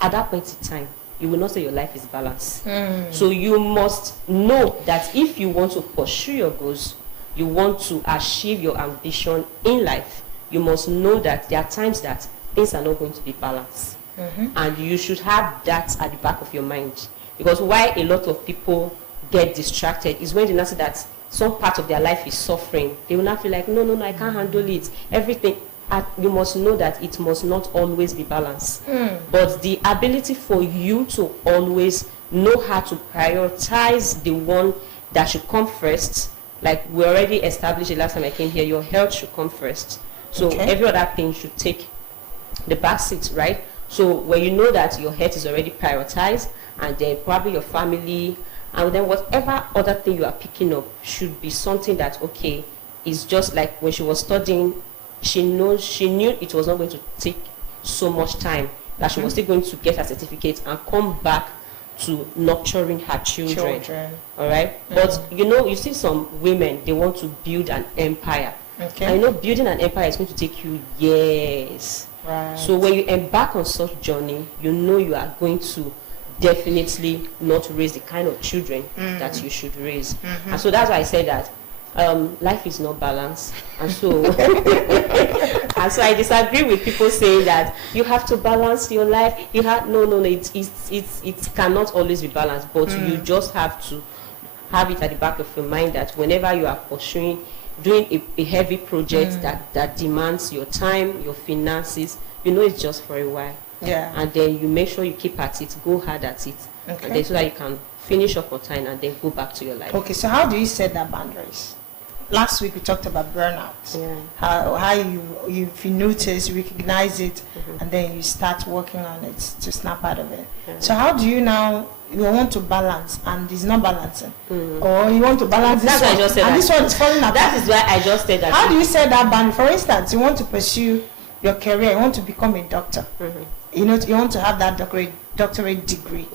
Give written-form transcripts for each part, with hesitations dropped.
at that point in time, you will not say your life is balanced. So you must know that if you want to pursue your goals, you want to achieve your ambition in life, you must know that there are times that things are not going to be balanced. And you should have that at the back of your mind. Because why a lot of people get distracted is when they now see that some part of their life is suffering. They will not feel like, no, I can't handle it. Everything. You must know that it must not always be balanced. But the ability for you to always know how to prioritize the one that should come first, like we already established the last time I came here, your health should come first. So every other thing should take the back seat, right? So when you know that your health is already prioritized, and then probably your family, and then whatever other thing you are picking up should be something that, okay, is just like when she was studying, she knew it was not going to take so much time, that she was still going to get her certificate and come back to nurturing her children. All right? But you see some women, they want to build an empire. And building an empire is going to take you years. So when you embark on such journey, you are going to definitely not raise the kind of children that you should raise. And so that's why I said that life is not balanced. And so I disagree with people saying that you have to balance your life. You have no, it cannot always be balanced, but you just have to have it at the back of your mind that whenever you are doing a heavy project that demands your time, your finances, it's just for a while. And then you make sure you keep at it, go hard at it, and then so that you can finish up on time and then go back to your life. Okay, so how do you set that boundaries? Last week we talked about burnout. How you notice, recognize it, and then you start working on it to snap out of it. So how do you now? You want to balance and it's not balancing, or you want to balance this one, I just said and this one is falling apart. That is why I just said that. How do you set that boundary? For instance, you want to pursue your career, you want to become a doctor. You want to have that doctorate degree.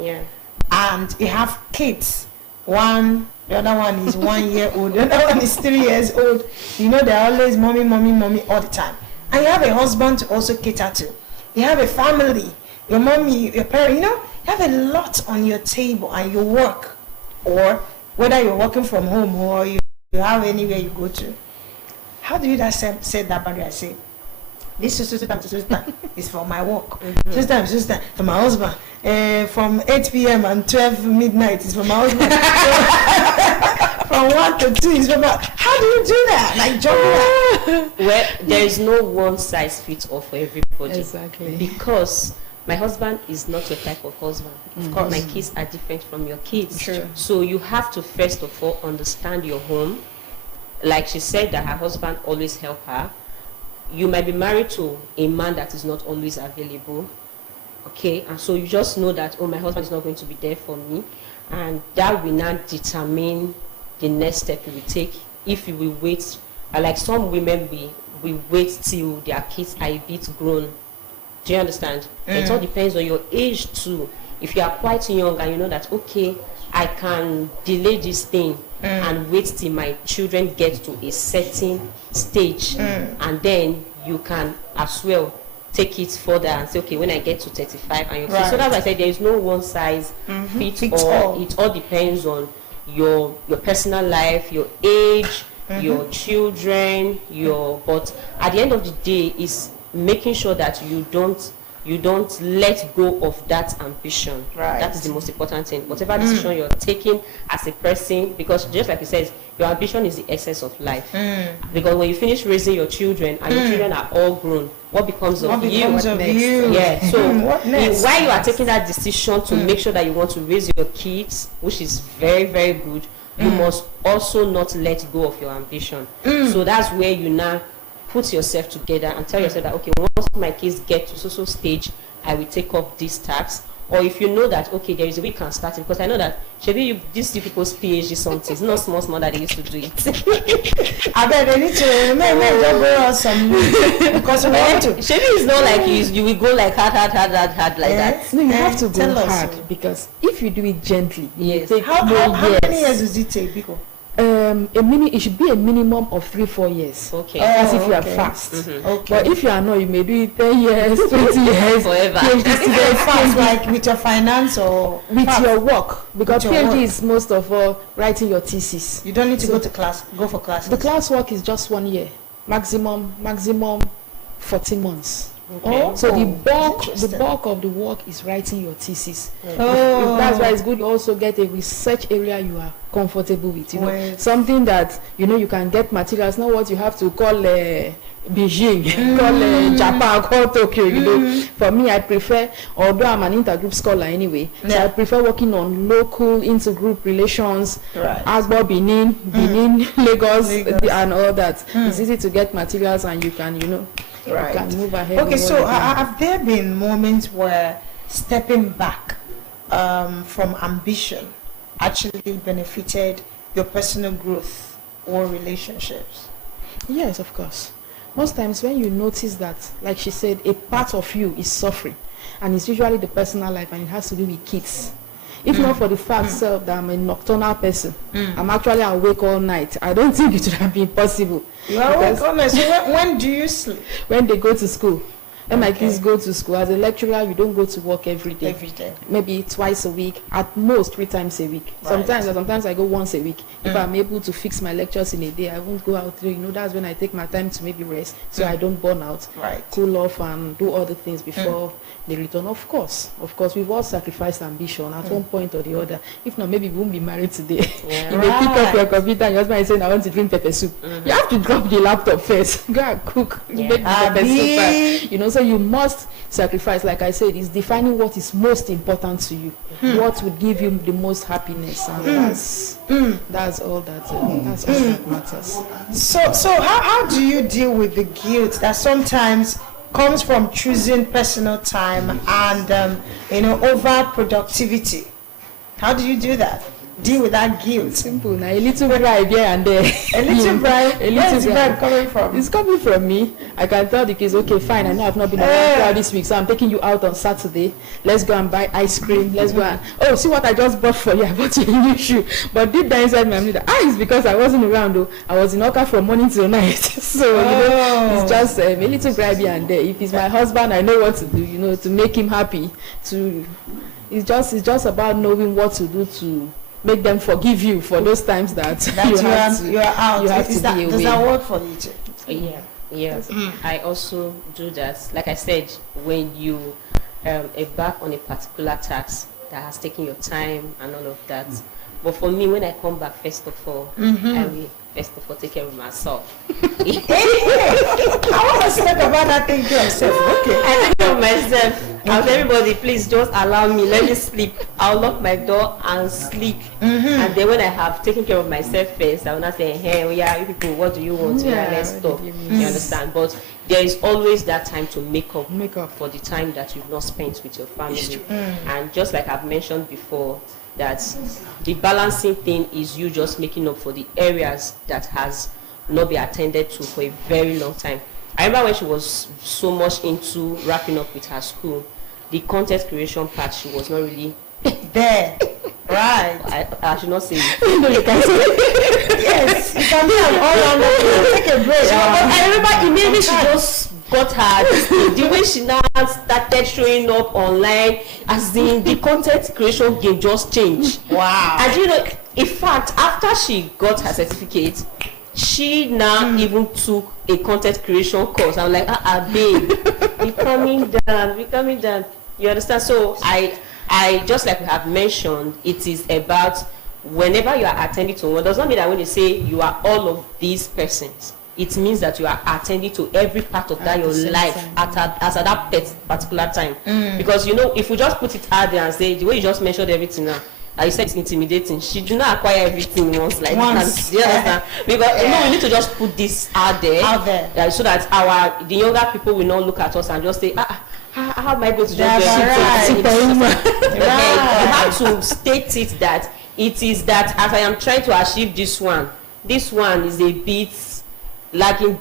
And you have kids. The other one is 1 year old, the other one is 3 years old. They're always mommy all the time. And you have a husband to also cater to. You have a family, your mommy, your parent, you have a lot on your table and you work. Or whether you're working from home or you have anywhere you go to. How do you set that boundary? I say, this time is for my work. This time for my husband. From 8 p.m. and 12 midnight is for my husband. From 1 to 2 is for my... How do you do that? Like juggling? Well, there is no one size fits all for everybody. Exactly. Because my husband is not your type of husband. Of course. My kids are different from your kids. True. So you have to first of all understand your home. Like she said that her husband always help her. You might be married to a man that is not always available. Okay, and so you just know that, my husband is not going to be there for me. And that will not determine the next step you will take. If you will wait, like some women, we wait till their kids are a bit grown. Do you understand? It all depends on your age too. If you are quite young and you know that, okay, I can delay this thing and wait till my children get to a certain stage, and then you can as well take it further and say, okay, when I get to 35 and you so that's why I said there is no one size fits all. It all depends on your personal life, your age, your children, but at the end of the day is making sure that you don't let go of that ambition. That is the most important thing. Whatever decision you're taking as a person, because just like it says, your ambition is the essence of life. Because when you finish raising your children and your children are all grown, what becomes of you? Yeah. So while you are taking that decision to make sure that you want to raise your kids, which is very, very good, you must also not let go of your ambition. So that's where you now put yourself together and tell yourself that, okay, once my kids get to so stage, I will take up this task. Or if you know that, okay, there is a way you can start it, because I know that these people's PhD something, it's not small that they used to do it. I bet they need to maybe some because we want to. Shebi is not like you will go like hard like that. No, you have to go hard, because if you do it gently, how many years does it take, Biko? It should be a minimum of 3-4 years. Okay. As if you are fast. Mm-hmm. Okay. But if you are not, you may do it 10 years, 20 years, forever. If you're fast, like with your finance or with fast. your work, because With your PhD work. is most of all writing your thesis. You don't need to go to class. Go for classes. The class work is just 1 year, maximum 14 months. Okay. So the interesting. bulk of the work is writing your thesis. Oh. That's why it's good to also get a research area you are comfortable with. You know, Right. something that you can get materials. Not what you have to call Beijing, call Japan, call Tokyo. You know, for me, I prefer. Although I'm an intergroup scholar anyway, so Yeah. I prefer working on local intergroup relations. Right. Agbo, Benin, Lagos, Lagos. and all that. It's easy to get materials, and you can, Right. you can move ahead. Okay, with so what you can. have there been moments where stepping back from ambition actually benefited your personal growth or relationships? Yes, of course. Most times when you notice that, like she said, a part of you is suffering, and it's usually the personal life, and it has to do with kids. If not for the fact self that I'm a nocturnal person, I'm actually awake all night, I don't think it would have been possible. You are Because awake. So when do you sleep? when they go to school, when my Okay. kids go to school, as a lecturer, you don't go to work every day. Every day. Maybe twice a week, at most 3 times a week. Right. Sometimes I go once a week. If I'm able to fix my lectures in a day, I won't go out. That's when I take my time to maybe rest, so I don't burn out, Right. cool off, and do other things before the return. Of course, we've all sacrificed ambition at one point or the other. If not, maybe we won't be married today. Yeah. You may pick up Right. your computer and your husband is saying, "I want to drink pepper soup." You have to drop the laptop first. Go and cook. Yeah. Make the pepper soup. Abi. So you must sacrifice. Like I said, is defining what is most important to you, what would give you the most happiness, and that's all that matters. So how do you deal with the guilt that sometimes comes from choosing personal time and over productivity? How do you do that? Deal with that guilt? Simple. Now a little bribe here and there. A little bribe. A Where little is the bribe coming from? It's coming from me. I can tell the kids, okay, fine, I know I've not been around this week, so I'm taking you out on Saturday. Let's go and buy ice cream. Let's go and, see what I just bought for you. I bought you a new shoe. But deep down inside my mind, it's because I wasn't around, though. I was in Oka from morning till night. So, it's just a little bribe here and there. If it's my husband, I know what to do, to make him happy. It's just about knowing what to do to make them forgive you for those times that you are out. You have Does to be away. that work for you too? Yeah. I also do that. Like I said, when you embark on a particular task that has taken your time and all of that. But for me, when I come back, first of all, I will take care of myself. I want to talk about that thing to yourself. Okay. I take care of myself. I'll tell everybody, please just allow me. Let me sleep. I'll lock my door and sleep. And then when I have taken care of myself first, I will not say, hey, you people, what do you want? Let's talk. You understand? But there is always that time to make up for the time that you've not spent with your family. And just like I've mentioned before, that the balancing thing is you just making up for the areas that has not been attended to for a very long time. I remember when she was so much into wrapping up with her school, the content creation part, she was not really there. Right. I should not say it. No, you can say it. Yes, you can be an all-rounder. Take a break. I remember immediately she just got her the way she now started showing up online, as in the content creation game just changed. Wow. And in fact, after she got her certificate, she now even took a content creation course. I'm like, babe, be coming down. You understand? So I just like we have mentioned, it is about whenever you are attending to one, does not mean that when you say you are all of these persons, it means that you are attending to every part of that your life at that particular time. Because if we just put it out there and say the way you just mentioned everything now, you said it's intimidating. She do not acquire everything once. You understand? Because we need to just put this out there. So that the younger people will not look at us and just say, how am I going to just You have to state it that it is that as I am trying to achieve this one is a bit lagging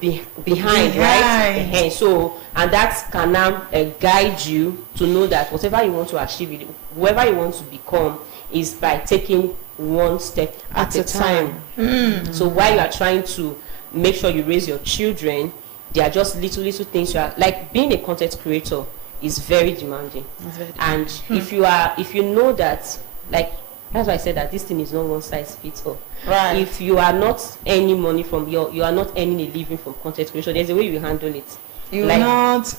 behind, right? So, and that can now guide you to know that whatever you want to achieve, whoever you want to become, is by taking one step at a time. So while you are trying to make sure you raise your children, there are just little things you are, like being a content creator is very demanding. And if you know that, like, that's why I said that this thing is not one size fits all. Right. If you are not earning money from you are not earning a living from content creation, there's a way you handle it. You not.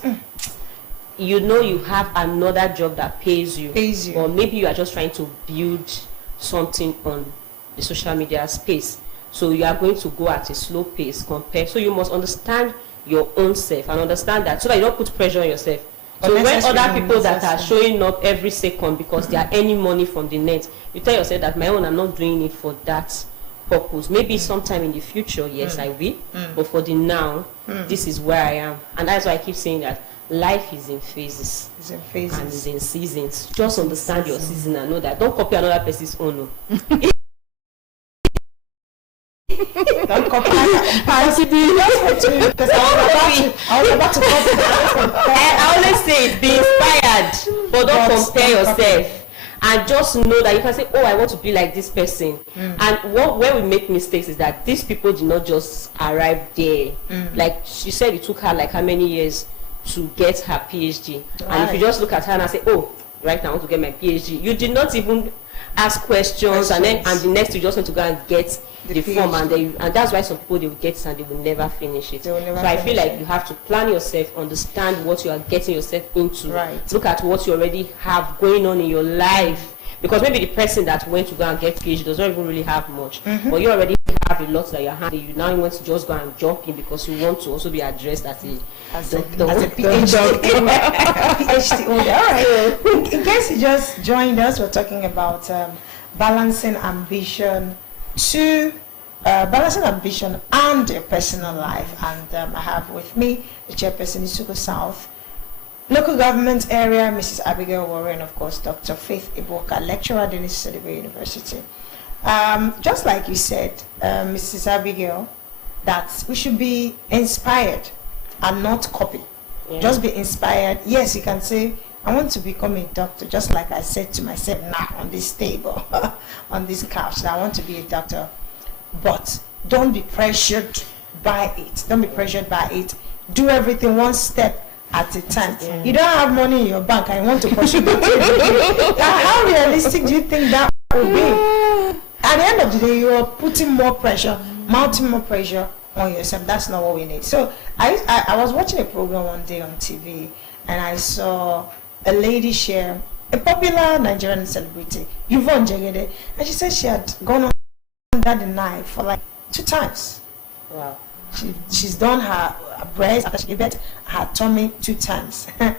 You know you have another job that pays you, or maybe you are just trying to build something on the social media space. So you are going to go at a slow pace compared. So you must understand your own self and understand that, so that you don't put pressure on yourself. So when other people that are showing up every second because they are earning money from the net, you tell yourself that my own, I'm not doing it for that purpose. Maybe sometime in the future, yes, I will. But for the now, this is where I am. And that's why I keep saying that life is in phases. It's in phases. And it's in seasons. Just understand your season and know that. Don't copy another person's own. Don't copy. I always say be inspired, but don't compare yourself. And just know that you can say, oh, I want to be like this person. And where we make mistakes is that these people did not just arrive there. Like she said, it took her like how many years to get her PhD. And if you just look at her and say, oh, right now I want to get my PhD, you did not even ask questions. And the next you just want to go and get the form, and that's why some people, they will get it and they will never finish it. So I feel like you have to plan yourself, understand what you are getting yourself into, look at what you already have going on in your life, because maybe the person that went to go and get PhD does not even really have much, but you already have a lot that you're handling. You now want to just go and jump in because you want to also be addressed as a PhD PhD holder. All right. In case you just joined us, we're talking about balancing ambition and your personal life. And I have with me the chairperson, Isugu South Local Government Area, Mrs. Abigail Warren, of course, Dr. Faith Iboka, lecturer at Dennis Sodibo University. Just like you said, Mrs. Abigail, that we should be inspired and not copy. Just be inspired. Yes, you can say, I want to become a doctor, just like I said to myself now on this table, on this couch, that I want to be a doctor. But don't be pressured by it. Don't be pressured by it. Do everything one step at a time. You don't have money in your bank and you want to pursue the degree. How realistic do you think that will be? At the end of the day, you are putting more pressure, mounting more pressure on yourself. That's not what we need. So I was watching a program one day on TV, and I saw a lady share, a popular Nigerian celebrity, Yvonne Jegede, and she said she had gone under the knife for like 2 times. Wow. She's done her breast, after she gave birth, her tummy 2 times. And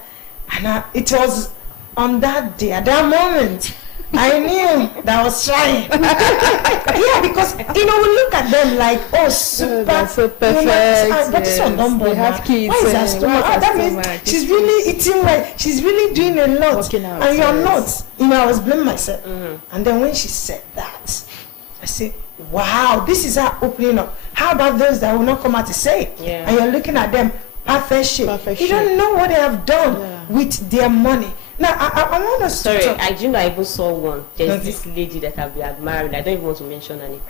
it was on that day, at that moment, I knew that I was trying. Yeah, because we look at them like, oh, super, that's so perfect. But this one don't bother. Have kids. Why is her stomach? That means she's really eating well. She's really doing a lot. And you're not. I was blaming myself. And then when she said that, I said, wow, this is her opening up. How about those that will not come out to say it? And you're looking at them, perfect shape. You don't know what they have done with their money. Now, I want to Sorry, I didn't know I even saw one. There's this lady that I've been admiring. I don't even want to mention her name.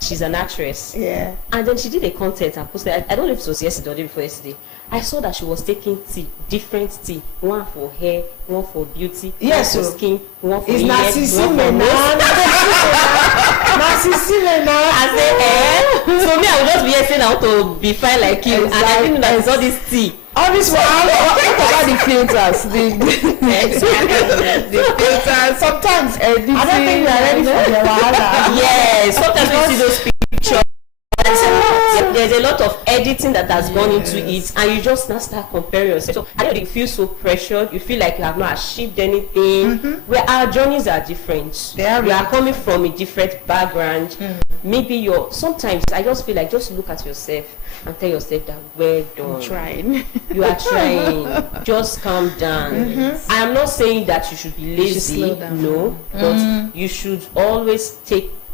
She's an actress. Yeah. And then she did a content and posted, I don't know if it was yesterday or the day before yesterday. I saw that she was taking tea, different tea. One for hair, one for beauty, one for skin, one for ears, one for nose. I said, so me, I would just be here saying I want to be fine like you. And I didn't know that it's all this tea. All this what about the filters? The filters. Sometimes I don't think we are ready for the wahala. Yes, sometimes we see those pictures. There's a lot of editing that has gone into it, and you just now start comparing yourself. So I know you feel so pressured. You feel like you have not achieved anything. Where our journeys are different. We are coming from a different background. Maybe sometimes I just feel like just look at yourself and tell yourself that we're done. I'm trying. You are trying. Just calm down. I am not saying that you should be lazy. No, but you should always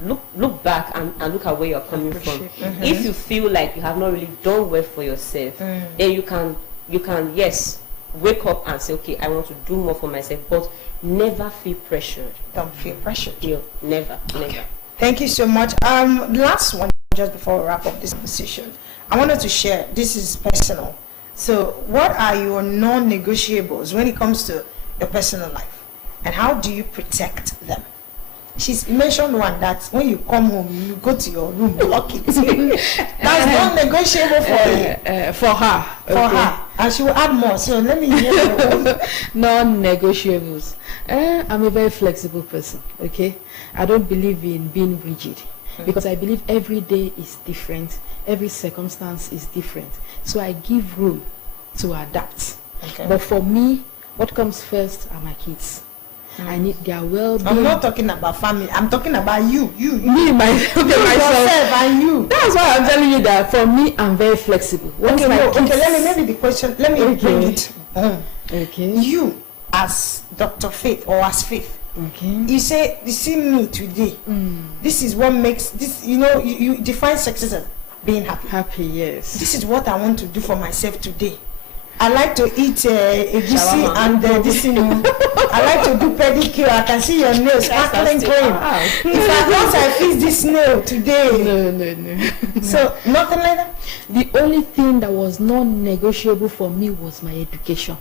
look back and look at where you're coming from. If you feel like you have not really done well for yourself, then you can yes, wake up and say, okay, I want to do more for myself, but never feel pressured. Don't feel pressured. No, never. Thank you so much. Last one, just before we wrap up this conversation, I wanted to share. This is personal. So, what are your non-negotiables when it comes to your personal life, and how do you protect them? She's mentioned one that when you come home, you go to your room, lock it. That's non-negotiable for you. For her. For her. And she will add more. So let me hear your own. Non-negotiables. I'm a very flexible person, okay? I don't believe in being rigid because I believe every day is different. Every circumstance is different. So I give room to adapt. Okay. But for me, what comes first are my kids. I need their well-being. I'm not talking about family. I'm talking about you. Me, myself, and you. That's why I'm telling you that for me, I'm very flexible. Okay, let me bring it home. Okay. You, as Dr. Faith or as Faith, okay. You see me today. This is what makes this. You define success as being happy. Happy, yes. This is what I want to do for myself today. I like to eat egusi and this, I like to do pedicure. I can see your nails sparkling green. Once I fix this nail today. No. So nothing like that. The only thing that was non-negotiable for me was my education.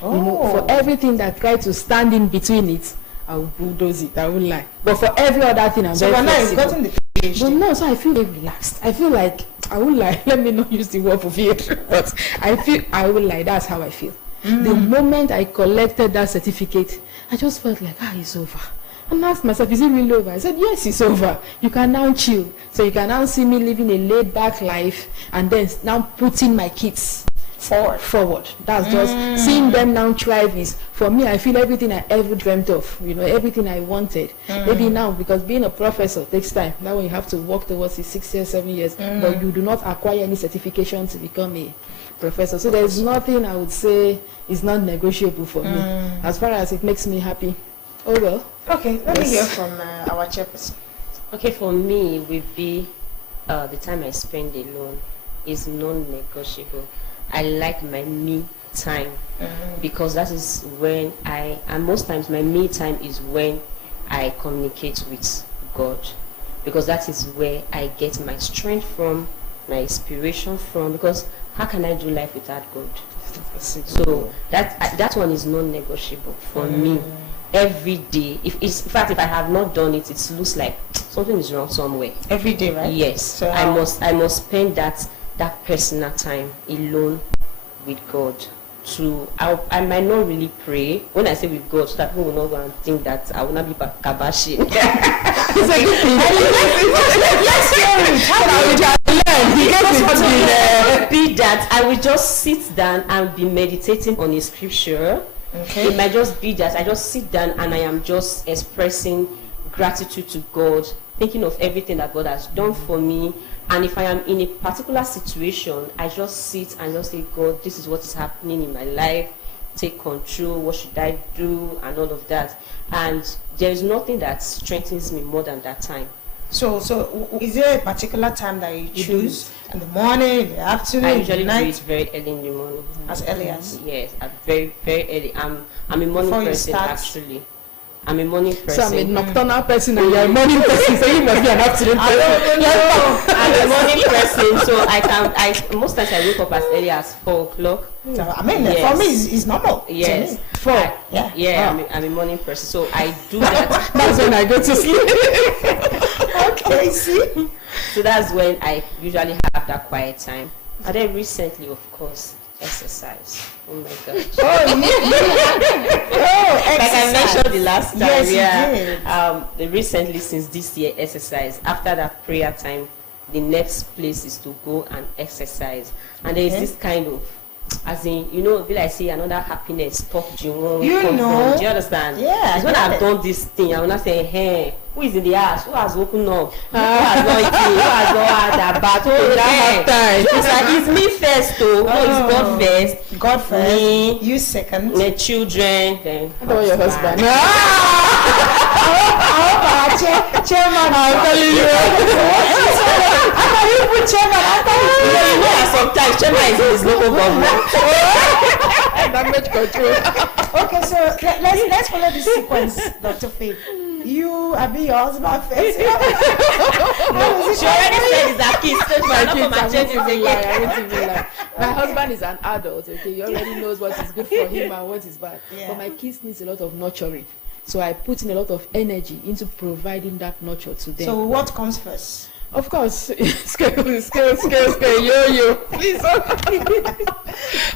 For everything that tried to stand in between it, I will bulldoze it. I will lie. But for every other thing, I'm very flexible. So you've gotten the PhD. But no, so I feel very relaxed. I feel like I will lie. Let me not use the word fulfilled, but I feel I will lie. That's how I feel. The moment I collected that certificate, I just felt like, it's over. And I asked myself, is it really over? I said, yes, it's over. You can now chill. So you can now see me living a laid-back life and then now putting my kids forward. That's just seeing them now thrive. Is for me, I feel everything I ever dreamt of, everything I wanted. Maybe now, because being a professor takes time. Now when you have to work towards it 6 years, 7 years, but you do not acquire any certification to become a professor. So there's nothing I would say is not negotiable for me, as far as it makes me happy. Oh well. Okay, let me hear from our chairperson. Okay, for me, would be the time I spend alone is non-negotiable. I like my me time because that is when and most times my me time is when I communicate with God, because that is where I get my strength from, my inspiration from, because how can I do life without God? So that one is non-negotiable for me. Every day, in fact, if I have not done it, it looks like something is wrong somewhere. Every day, right? Yes. So I must spend that personal time alone with God. I might not really pray. When I say with God, so that people will not go and think that I will not be kabashing. It's a good thing. Be that I will just sit down and be meditating on a scripture. Okay. It might just be that I just sit down and I am just expressing gratitude to God, thinking of everything that God has done for me. And if I am in a particular situation, I just sit and just say, God, this is what is happening in my life. Take control. What should I do? And all of that. And there is nothing that strengthens me more than that time. So is there a particular time that you choose? In the morning, in the afternoon, I usually do it very early in the morning. As early as? Yes, very, very early. I'm a morning person, actually. I'm a morning person. So I'm a nocturnal person and you're a morning person, so you must be an afternoon person. I'm a morning person, so most times I wake up as early as 4 o'clock. So, for me, it's normal. Yes. 4. I'm a morning person, so I do that. That's when I go to sleep. Okay, see? So that's when I usually have that quiet time. And then recently, of course, exercise. Oh my God. Like I mentioned the last time. Yes, recently, since this year, exercise. After that prayer time, the next place is to go and exercise. And there is this kind of as in, be like say another happiness talk do you want. Do you understand? Yeah. It's when I've done this thing, I will not say, hey, who is in the house? Who has woken up? Who has not eaten? Who has not had that bath? It's like, it's me first, though. No, it's God first. God first. Me. You second. The children. Then your husband. Chairman, I'm telling you. After you put chairman, sometimes chairman is in his local government. Damage control. Okay, so let's follow the sequence, Dr. Faith. You, I be your husband first. She already said it's a kiss. My husband is an adult, okay? He already knows what is good for him and what is bad. Yeah. But my kids needs a lot of nurturing. So I put in a lot of energy into providing that nurture to them. So what comes first? Of course, scale, yo. Please.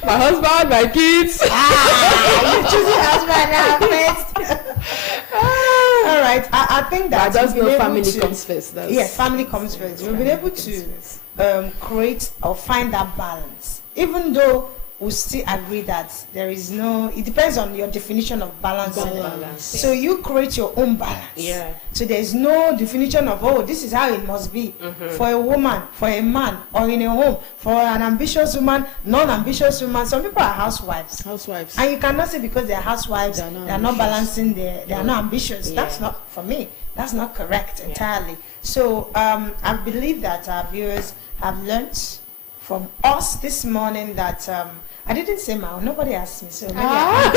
My husband, my kids. You choose your husband now first. All right, I think that does no family comes first. Yes, family comes first. We've been able to create or find that balance, even though we still agree that there is no. It depends on your definition of balance. So you create your own balance. Yeah. So there is no definition of this is how it must be for a woman, for a man, or in a home, for an ambitious woman, non-ambitious woman. Some people are housewives. And you cannot say because they're housewives, they're not balancing. They are not ambitious. Yeah. That's not for me. That's not correct entirely. So I believe that our viewers have learnt from us this morning that. I didn't say my own. Nobody asked me, so maybe I'm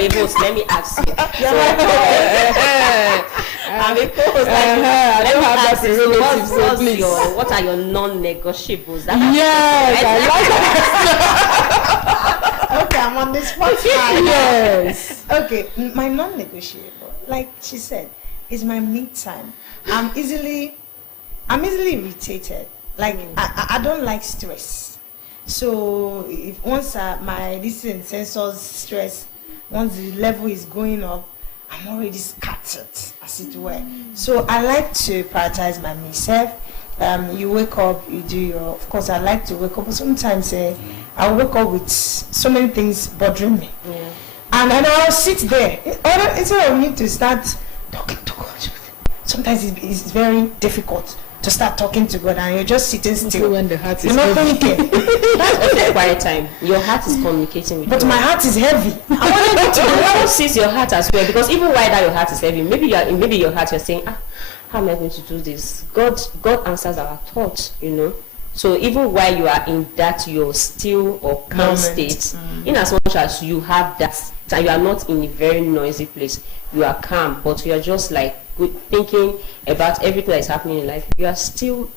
a host. Let me ask you. I'm a co-host. I don't have that relative, so please. What are your non-negotiables? Yes, I like that. Okay, I'm on this spot. Yes. Okay, my non-negotiable, like she said, is my me time. I'm easily irritated. Like I don't like stress. So if once my sensors stress, once the level is going up, I'm already scattered, as it were. So I like to prioritize my myself. You wake up, you do your. Of course, I like to wake up. But sometimes I wake up with so many things bothering me, and I'll sit there. Instead of me to start talking to God, sometimes it's very difficult to start talking to God, and you're just sitting still. When the heart is you're not thinking. That's a quiet time. Your heart is communicating with you. But my heart is heavy. I want you to God sees your heart as well, because even while that your heart is heavy, maybe your heart you're saying, how am I going to do this? God answers our thoughts, So even while you are in that your still or calm state, in as much as you have that, you are not in a very noisy place. You are calm, but you are just like thinking about everything that is happening in life. You are still.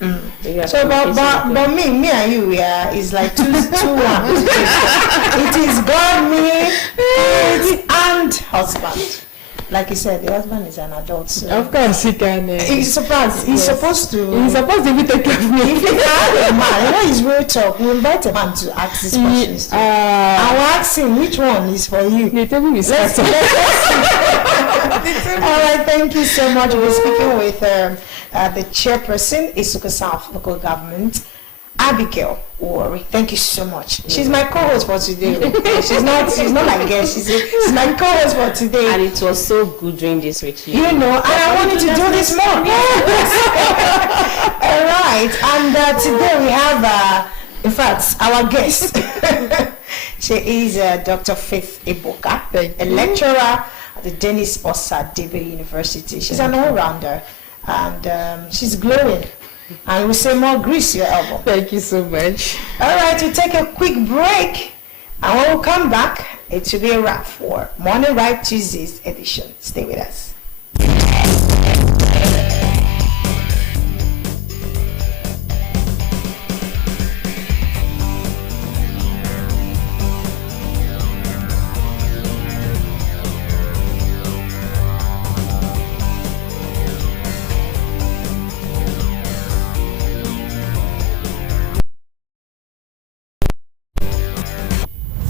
So, but me and you, is like two one. It is God, me, and husband. Like you said, the husband is an adult. So of course, he can. He's supposed to. He's supposed to be taking care of me. If you have a man, his real talk. We invite a man to ask these questions. I will ask him which one is for you. The table is let's see. All right, thank you so much. We're speaking with the chairperson, Isuka South Local Government, Abigail Owori. Thank you so much. She's my co-host for today. She's not my guest. She's my co-host for today. And it was so good doing this with you. And I wanted to do this more. All right. And today we have, in fact, our guest. She is Dr. Faith Iboka, a lecturer at the Dennis Osadebe University. She's an all-rounder, and she's glowing. And we say more grease your elbow. Thank you so much. All right, we'll take a quick break. And when we come back, it should be a wrap for Morning Ride Tuesdays edition. Stay with us.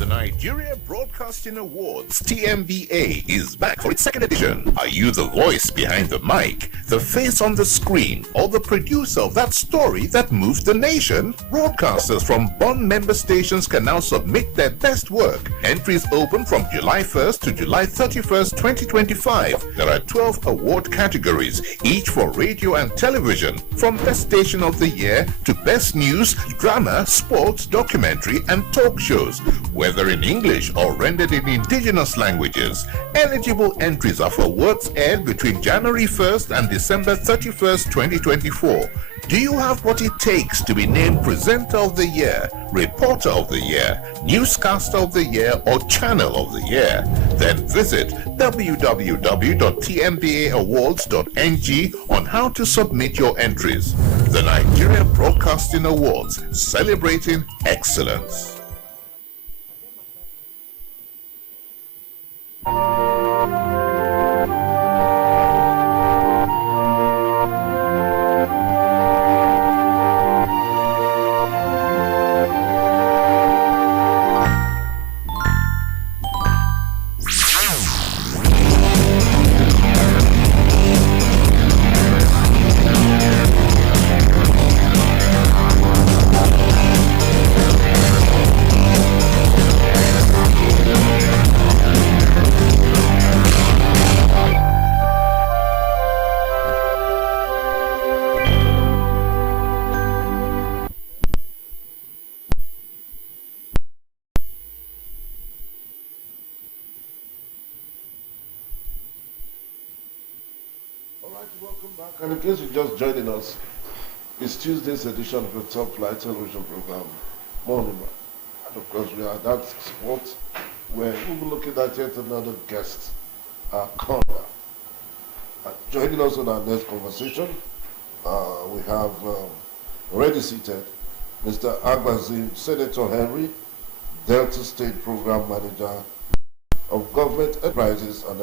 Nigeria Broadcast Broadcasting Awards, TMBA, is back for its second edition. Are you the voice behind the mic, the face on the screen, or the producer of that story that moves the nation? Broadcasters from Bond member stations can now submit their best work. Entries open from July 1st to July 31st, 2025. There are 12 award categories, each for radio and television, from Best Station of the Year to Best News, Drama, Sports, Documentary, and Talk Shows, whether in English or rendered in indigenous languages. Eligible entries are for works aired between January 1st and December 31st, 2024. Do you have what it takes to be named Presenter of the Year, Reporter of the Year, Newscaster of the Year, or Channel of the Year? Then visit www.tmbaawards.ng on how to submit your entries. The Nigeria Broadcasting Awards, celebrating excellence. Welcome back, and in case you're just joining us, it's Tuesday's edition of the Top Flight television program, Morning Man. And of course, we are at that spot where we'll be looking at yet another guest, corner. Joining us on our next conversation, we have already seated Mr. Agbazim Senator Henry, Delta State Program Manager of Government Enterprises and